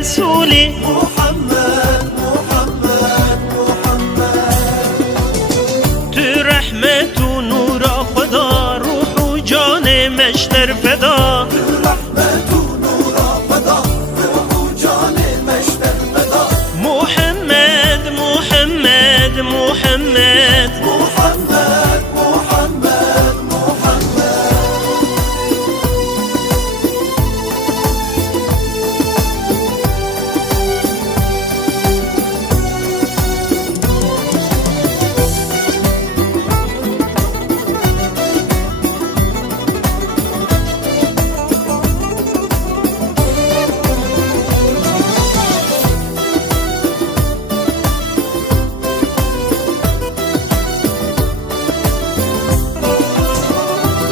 رسولی محمد محمد محمد. تو رحمت و نور خدا روح و جان مشتر فدا رحمت و نور خدا روح و جان مشتر فدا. محمد محمد محمد محمد محمد محمد.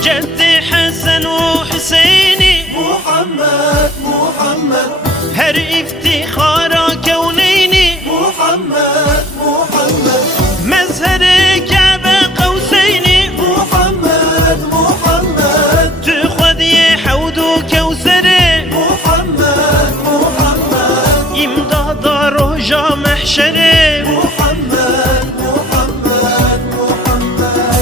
جد حسن و حسینی محمد محمد هر افتخار کونینی محمد محمد. مظهر کعبه قوسینی محمد محمد تو خودی حوض و کوثره محمد محمد. امداد رجا محشره محمد محمد محمد.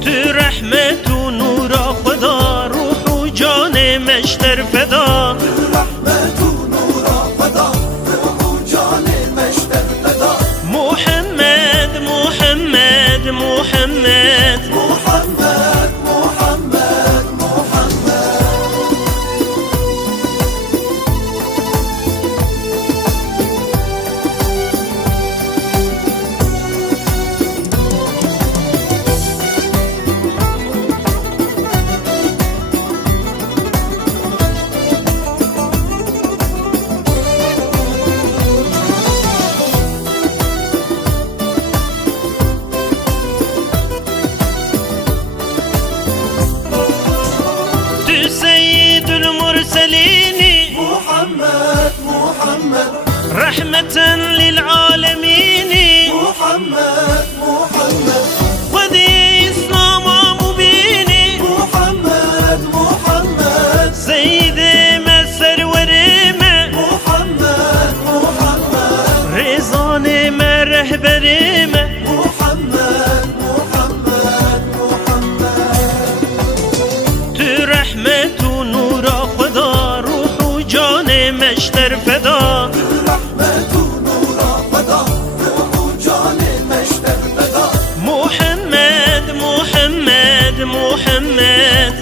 تو رحمت و نور خدا روح و جان مشتر فدا رحمت و نور خدا روح و جان مشتر فدا. محمد محمد محمد محمد محمد محمد. تو سید المرسلین محمد محمد رحمة للعالمين محمد محمد. ودي إسلام مبين محمد محمد سيد مسر وريمة محمد محمد. رضان ما رهبريمة محمد محمد محمد. تو رحمت و نور خدا روح و جان مشتر فدا رحمت و نور خدا روح و جان مشتر فدا. محمد محمد محمد